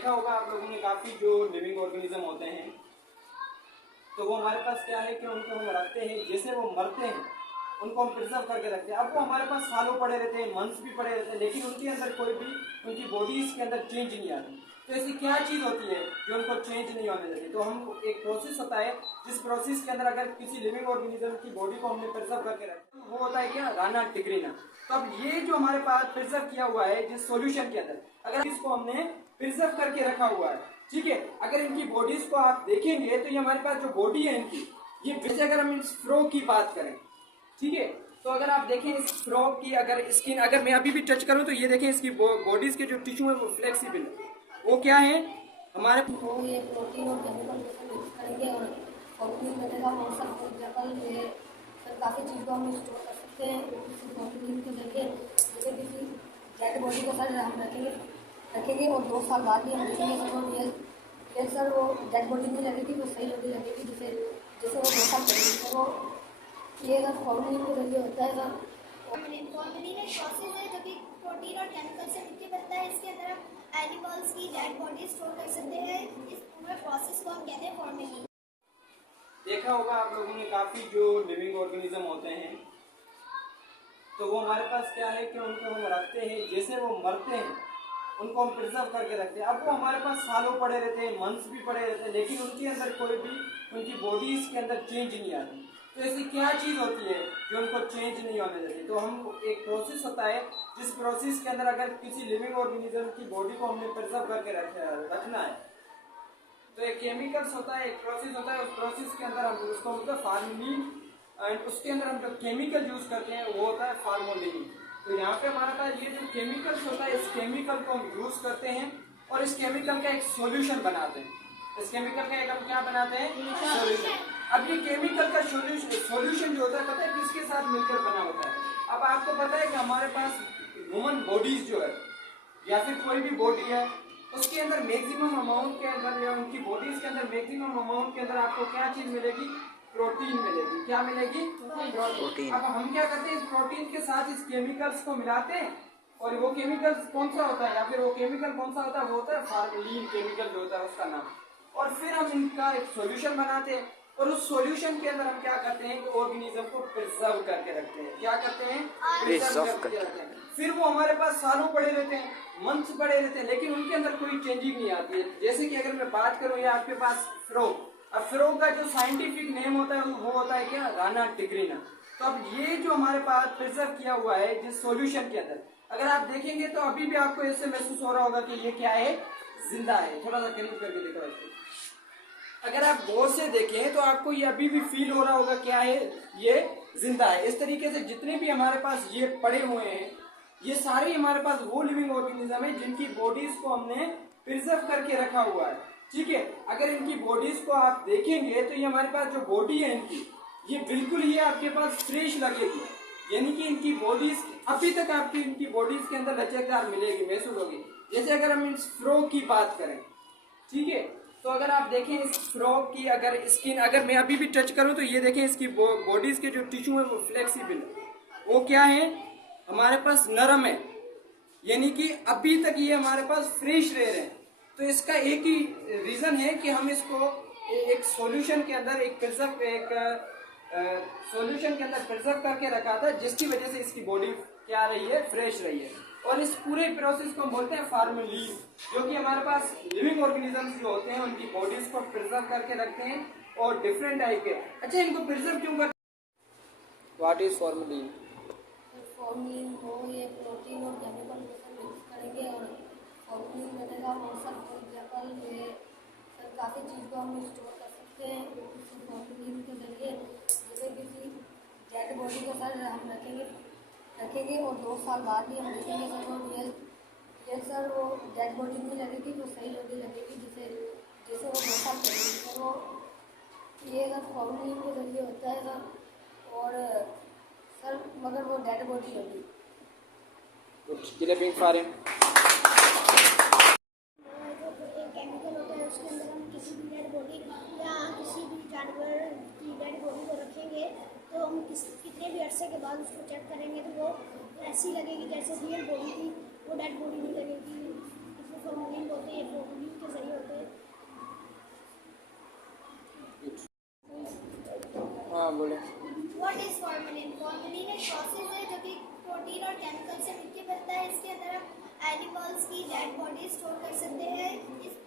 देखा होगा आप लोगों ने काफ़ी जो लिविंग ऑर्गेनिज्म होते हैं तो वो हमारे पास क्या है कि उनको हम रखते हैं, जैसे वो मरते हैं उनको हम प्रिजर्व करके रखते हैं। अब वो हमारे पास सालों पड़े रहते हैं, मंथ्स भी पड़े रहते हैं, लेकिन उनके अंदर कोई भी उनकी बॉडीज के अंदर चेंज नहीं आती। तो ऐसी क्या चीज़ होती है जो उनको चेंज नहीं होने देती? तो हम एक प्रोसेस होता है जिस प्रोसेस के अंदर अगर किसी लिविंग ऑर्गेनिज्म की बॉडी को हमने प्रिजर्व करके रखा है वो होता है क्या? राना टिग्रीना। तो अब ये जो हमारे पास प्रिजर्व किया हुआ है जिस सॉल्यूशन के अंदर, अगर इसको हमने प्रिजर्व करके रखा हुआ है, ठीक है, अगर इनकी बॉडीज को आप देखेंगे तो ये हमारे पास जो बॉडी है इनकी, ये वैसे अगर हम इस फ्रो की बात करें, ठीक है, तो अगर आप देखें इस फ्रो की अगर स्किन अगर मैं अभी भी टच करूं तो ये देखें इसकी बॉडीज के जो टिश्यू है वो फ्लेक्सिबल है। वो क्या है हमारे ये प्रोटीन और केमिकल मिक्स करेंगे और प्रोटीन बनेगा और सब एग्जाम्पल ये सर काफ़ी चीज़ को हम स्टोर कर सकते हैं प्रोटीन के जरिए। जैसे किसी डेड बॉडी को सर हम रखेंगे और 2 साल बाद भी हम देखेंगे सर सर वो डेड बॉडी नहीं लगेगी, वो सही बॉडी लगेगी जैसे वो 2 साल पहले सर वो ये सर फॉर्मुलिन के जरिए होता है सर। फॉर्मुलिन एक प्रोसेस है जो कि प्रोटीन और केमिकल से मिलकर बनता है। इसके अंदर हम एनिमल्स की डेड बॉडी स्टोर कर सकते हैं। इस पूरे प्रोसेस को हम कहते हैं फॉर्मुलिन। देखा होगा आप लोगों ने काफ़ी जो लिविंग ऑर्गेनिज्म होते हैं तो वो हमारे पास क्या है कि उनको हम रखते हैं, जैसे वो मरते हैं उनको हम प्रिजर्व करके रखते हैं। अब वो हमारे पास सालों पड़े रहते हैं, मंथ्स भी पड़े रहते हैं, लेकिन उनके अंदर कोई भी उनकी बॉडीज के अंदर चेंज नहीं आती। तो ऐसी क्या चीज़ होती है जो उनको चेंज नहीं होने देती? तो हम एक प्रोसेस होता है जिस प्रोसेस के अंदर अगर किसी लिविंग ऑर्गेनिज्म की बॉडी को हमने प्रिजर्व करके रखना है तो एक केमिकल्स होता है, एक प्रोसेस होता है, उस प्रोसेस के अंदर हम उसको मतलब फार्मुलिन, एंड उसके अंदर हम जो केमिकल यूज करते हैं वो होता है फार्मोलिन। तो यहाँ पे हमारे पास ये जो केमिकल्स होता है इस केमिकल को हम यूज करते हैं और इस केमिकल का एक सॉल्यूशन बनाते हैं। इस केमिकल का एक हम क्या बनाते हैं? सॉल्यूशन। अब ये केमिकल का सॉल्यूशन जो होता है पता है किसके साथ मिलकर बना होता है? अब आपको पता है कि हमारे पास ह्यूमन बॉडीज जो है या फिर कोई भी बॉडी है उसके अंदर मैक्सिमम अमाउंट के अंदर या उनकी बॉडीज के अंदर मैक्सिमम अमाउंट के अंदर आपको क्या चीज मिलेगी? प्रोटीन मिलेगी। क्या मिलेगी? प्रोटीन। अब हम क्या करते हैं इस प्रोटीन के साथ इस केमिकल्स को मिलाते हैं और वो केमिकल्स कौन सा होता है या फिर वो केमिकल कौन सा होता है? वो होता है फार्मुलिन केमिकल जो होता है उसका नाम। और फिर हम इनका एक सॉल्यूशन बनाते हैं और उस सॉल्यूशन के अंदर हम क्या करते हैं कि ऑर्गेनिज्म को प्रिजर्व करके रखते हैं। क्या करते हैं? प्रिजर्व करके रखते हैं। फिर वो हमारे पास सालों पड़े रहते हैं, मंथ्स पड़े रहते हैं, लेकिन उनके अंदर कोई चेंजिंग नहीं आती है। जैसे कि अगर मैं बात करूं ये आपके पास फ्रो, अब फ्रो का जो साइंटिफिक नेम होता है वो होता है क्या? राना टिग्रीना। तो अब ये जो हमारे पास प्रिजर्व किया हुआ है जिस सॉल्यूशन के अंदर अगर आप देखेंगे तो अभी भी आपको ऐसे महसूस हो रहा होगा कि ये क्या है? जिंदा है। थोड़ा सा करीब करके देखो इसको। अगर आप गौर से देखें तो आपको ये अभी भी फील हो रहा होगा क्या है? ये जिंदा है। इस तरीके से जितने भी हमारे पास ये पड़े हुए हैं ये सारे हमारे पास वो लिविंग ऑर्गेनिज्म है जिनकी बॉडीज को हमने प्रिजर्व करके रखा हुआ है, ठीक है। अगर इनकी बॉडीज को आप देखेंगे तो ये हमारे पास जो बॉडी है इनकी ये बिल्कुल ये आपके पास फ्रेश लगेगी, यानी कि इनकी बॉडीज अभी तक आपकी इनकी बॉडीज के अंदर लचकदार मिलेगी, महसूस होगी। जैसे अगर हम इस फ्रो की बात करें, ठीक है, तो अगर आप देखें इस फ्रो की अगर स्किन अगर मैं अभी भी टच करूं तो ये देखें इसकी बॉडीज के जो टिश्यू है वो फ्लेक्सिबल है। वो क्या है? हमारे पास नरम है, यानी कि अभी तक ये हमारे पास फ्रेश रह रहे हैं। तो इसका एक ही रीजन है कि हम इसको एक सॉल्यूशन के अंदर सॉल्यूशन के अंदर प्रिजर्व करके रखा था जिसकी वजह से इसकी बॉडी क्या रही है? फ्रेश रही है। और इस पूरे प्रोसेस को हम बोलते हैं फार्मुलिन, जो कि हमारे पास लिविंग ऑर्गेनिजम्स जो होते हैं उनकी बॉडीज को प्रिजर्व करके रखते हैं और डिफरेंट टाइप के। अच्छा, इनको प्रिजर्व क्यों करते? What is फार्मुलिन? फॉर्मुलिन हो ये प्रोटीन और केमिकल मिक्स करेंगे और फॉर्मुलिन बनेगा और सब एग्जाम्पल ये सर काफ़ी चीज़ को हम स्टोर कर सकते हैं फॉर्मुलिन के जरिए। जैसे किसी डेड बॉडी को सर हम रखेंगे और 2 साल बाद भी हम देखेंगे सर वो सर वो डेड बॉडी नहीं लगेगी, वो सही बॉडी लगेगी जैसे वो 2 साल पहले सर वो ये सर फॉर्मुलिन के जरिए होता है सर। और सर मगर वो डेड बॉडी होगी। जो एक केमिकल होता है उसके अंदर हम किसी भी डेड बॉडी या किसी भी जानवर की डेड बॉडी को रखेंगे तो हम कितने भी अरसे के बाद उसको चेक करेंगे तो वो ऐसी लगेगी जैसे रियल बॉडी थी, वो डेड बॉडी नहीं लगेगी। इसमें फॉर्मुलिन बोलते हैं। फॉर्मुलिन हाँ बोले। What is formalin? फॉर्मेलिन एक प्रोसेस है जो कि प्रोटीन और केमिकल से मिलकर बनता है। इसके अंदर हम एनिमल्स की डेड बॉडी स्टोर कर सकते हैं। इस